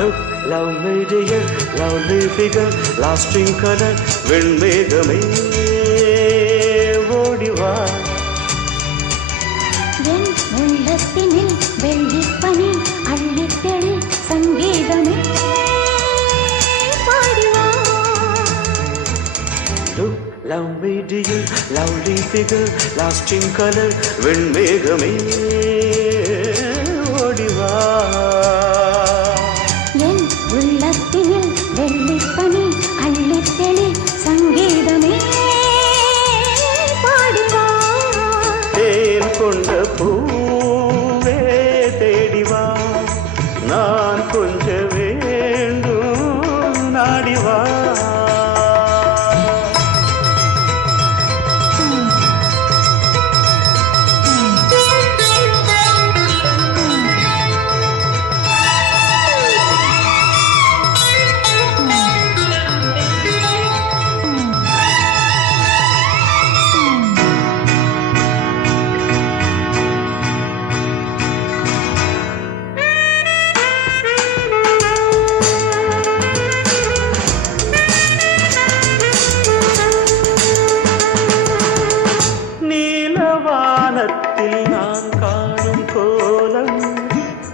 Look, love me dear, lovely figure, lasting color, வெண்மேகமே ஓடிவா. என் உள்ளத்தினில் வெள்ளிப்பனி அள்ளித்தெளி சங்கீதமே பாடிவா. Look, love me dear, lovely figure, lasting color, வெண்மேகமே ஓடிவா. என் உள்ளத்தினில் வெள்ளிப்பனி அள்ளித்தெளி சங்கீதமே பாடிவா. தேன் கொண்ட பூவே தேடிவா, நான் கொஞ்ச வேண்டும் நாடிவா. வானத்தில் நான் காணும் கோலம்,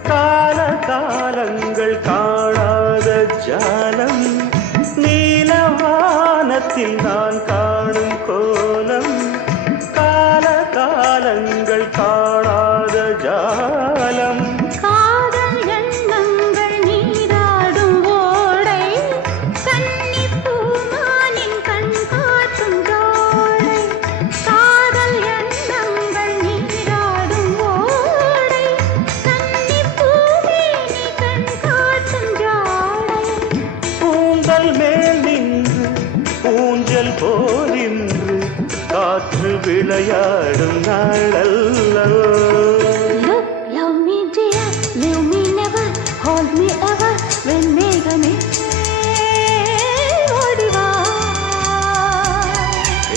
கால காலங்கள் காணாத ஜாலம். நீலவானத்தில் நான் காணும் கோலம், கால காலங்கள் காணாத ஜாலம். காதல் எண்ணங்கள் நீராடும் ஓடை, கன்னிப் பூமானின் கண் காட்டும் ஜோடை. காதல் எண்ணங்கள் நீராடும் ஓடை, கன்னிப் பூமேனி கண் காட்டும் ஜோடை. பூந்தல் மேல் நின்று ஊஞ்சல் போலின்று காற்று விளையாடும் நாளல்லவோ. Look, love me dear, leave me never, hold me ever, வெண்மேகமே ஓடிவா.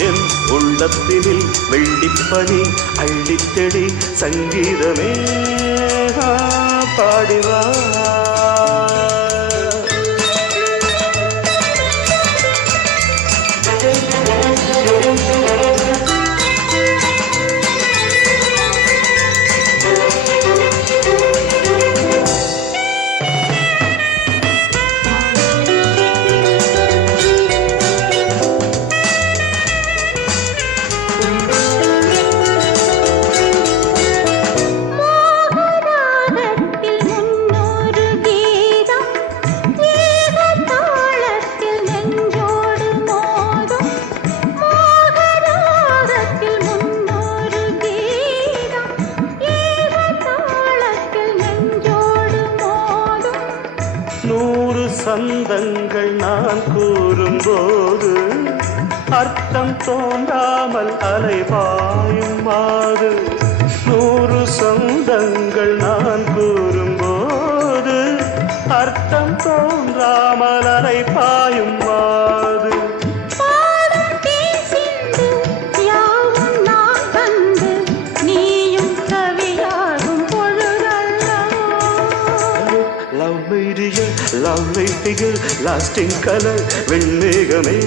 என் உள்ளத்தினில் வெள்ளிப்பனி அள்ளித்தெளி சங்கீதமே பாடிவா. மோகராகத்தில் முன்னொரு கீதம், ஏகதாளத்தில் நெஞ்சோடு மோதும். மோகராகத்தில் முன்னொரு கீதம், ஏகதாளத்தில் நெஞ்சோடு மோதும். 100 சந்தங்கள் நான் கூறும்போது அர்த்தம் தோன்றாமல் அலைபாயும் மாது. 100 சொந்தங்கள் நான் கூறும்போது அர்த்தம் தோன்றாமல் அலைபாயும் மாது. பாடும் தேன் சிந்து யாவும் நான் தந்து, நீயும் கவியாகும் பொழுதல்லவோ. Love me dear, lovely figure, lasting color, வெண்மேகமே